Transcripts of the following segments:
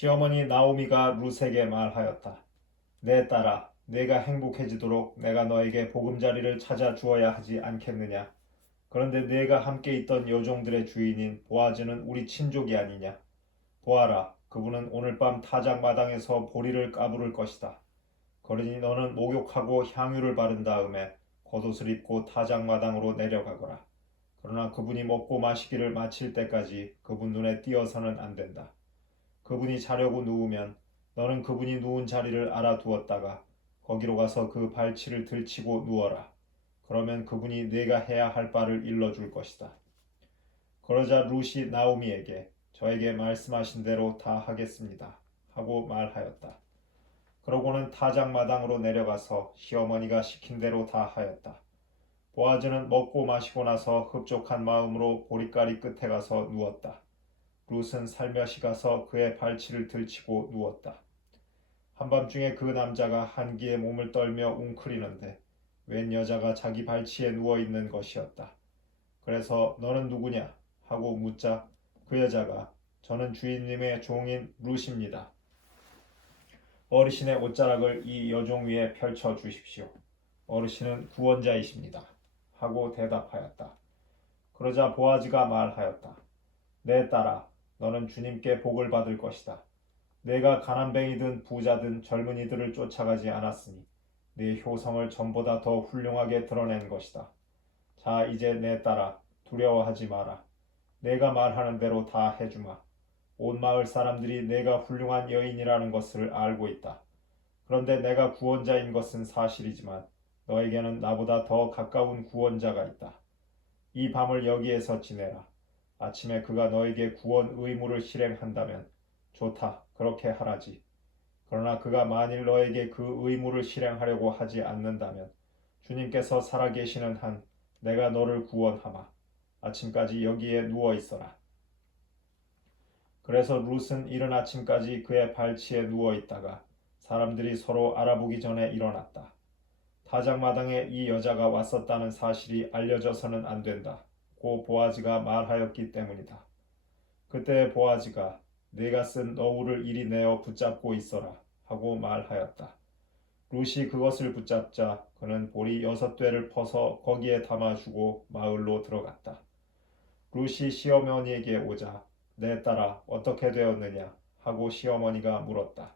시어머니 나오미가 룻에게 말하였다. 내 딸아, 내가 행복해지도록 내가 너에게 보금자리를 찾아 주어야 하지 않겠느냐? 그런데 내가 함께 있던 여종들의 주인인 보아즈는 우리 친족이 아니냐? 보아라, 그분은 오늘 밤 타작 마당에서 보리를 까부를 것이다. 그러니 너는 목욕하고 향유를 바른 다음에 겉옷을 입고 타작 마당으로 내려가거라. 그러나 그분이 먹고 마시기를 마칠 때까지 그분 눈에 띄어서는 안 된다. 그분이 자려고 누우면 너는 그분이 누운 자리를 알아두었다가 거기로 가서 그 발치를 들치고 누워라. 그러면 그분이 네가 해야 할 바를 일러줄 것이다. 그러자 룻이 나오미에게 저에게 말씀하신 대로 다 하겠습니다. 하고 말하였다. 그러고는 타작마당으로 내려가서 시어머니가 시킨 대로 다 하였다. 보아즈는 먹고 마시고 나서 흡족한 마음으로 보리가리 끝에 가서 누웠다. 룻은 살며시 가서 그의 발치를 들치고 누웠다. 한밤중에 그 남자가 한기에 몸을 떨며 웅크리는데 웬 여자가 자기 발치에 누워 있는 것이었다. 그래서 너는 누구냐 하고 묻자 그 여자가 저는 주인님의 종인 룻입니다. 어르신의 옷자락을 이 여종 위에 펼쳐 주십시오. 어르신은 구원자이십니다. 하고 대답하였다. 그러자 보아즈가 말하였다. 내 딸아, 너는 주님께 복을 받을 것이다. 내가 가난뱅이든 부자든 젊은이들을 쫓아가지 않았으니 네 효성을 전보다 더 훌륭하게 드러낸 것이다. 자, 이제 내 딸아, 두려워하지 마라. 내가 말하는 대로 다 해주마. 온 마을 사람들이 내가 훌륭한 여인이라는 것을 알고 있다. 그런데 내가 구원자인 것은 사실이지만 너에게는 나보다 더 가까운 구원자가 있다. 이 밤을 여기에서 지내라. 아침에 그가 너에게 구원 의무를 실행한다면 좋다. 그렇게 하라지. 그러나 그가 만일 너에게 그 의무를 실행하려고 하지 않는다면 주님께서 살아계시는 한 내가 너를 구원하마. 아침까지 여기에 누워 있어라. 그래서 룻은 이른 아침까지 그의 발치에 누워 있다가 사람들이 서로 알아보기 전에 일어났다. 타작마당에 이 여자가 왔었다는 사실이 알려져서는 안 된다. 고 보아즈가 말하였기 때문이다. 그때 보아즈가 내가 쓴 너울을 이리 내어 붙잡고 있어라 하고 말하였다. 룻이 그것을 붙잡자 그는 보리 여섯 되를 퍼서 거기에 담아주고 마을로 들어갔다. 룻이 시어머니에게 오자 내 딸아 어떻게 되었느냐 하고 시어머니가 물었다.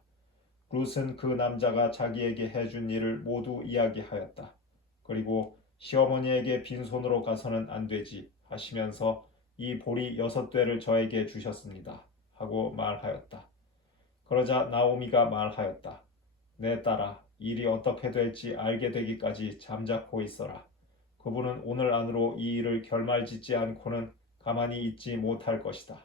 룻은 그 남자가 자기에게 해준 일을 모두 이야기하였다. 그리고 시어머니에게 빈손으로 가서는 안 되지 하시면서 이 보리 여섯 되를 저에게 주셨습니다. 하고 말하였다. 그러자 나오미가 말하였다. 내 딸아, 일이 어떻게 될지 알게 되기까지 잠자코 있어라. 그분은 오늘 안으로 이 일을 결말 짓지 않고는 가만히 있지 못할 것이다.